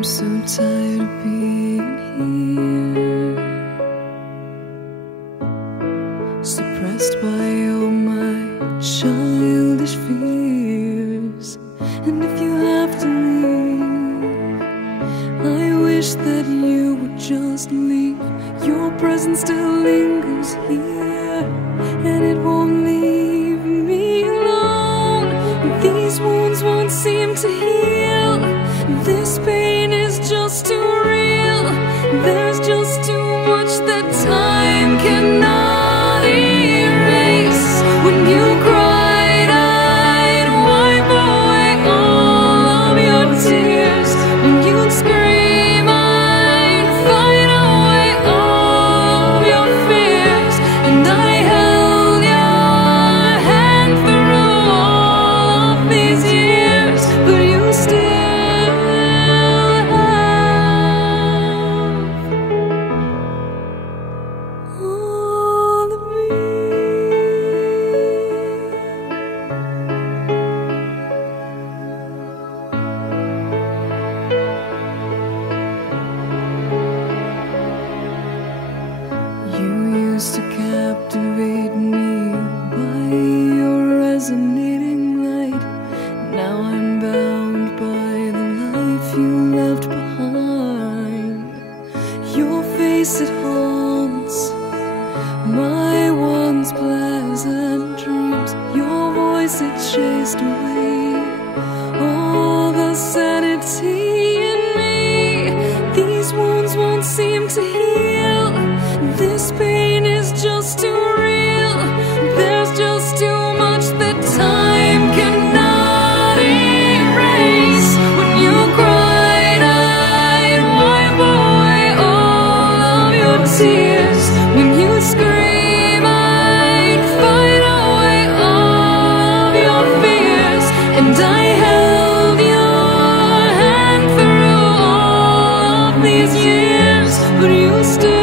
I'm so tired of being here, suppressed by all my childish fears. And if you have to leave, I wish that you would just leave. Your presence still lingers here, and it won't leave me alone. These wounds won't seem to heal. This pain is just too real. There's just too much that time cannot erase. When you cried, I'd wipe away all of your tears. When you'd scream, I'd fight away all of your fears. And I held your hand through all of these years, but you still to captivate me by your resonating light. Now I'm bound by the life you left behind. Your face, it haunts my once pleasant dreams. Your voice, it chased away all the sanity in me. These wounds won't seem to heal. This pain is just too real. There's just too much that time cannot erase. When you cried, I'd wipe away all of your tears. When you scream, I'd fight away all of your fears. And I held your hand through all of these years, but you still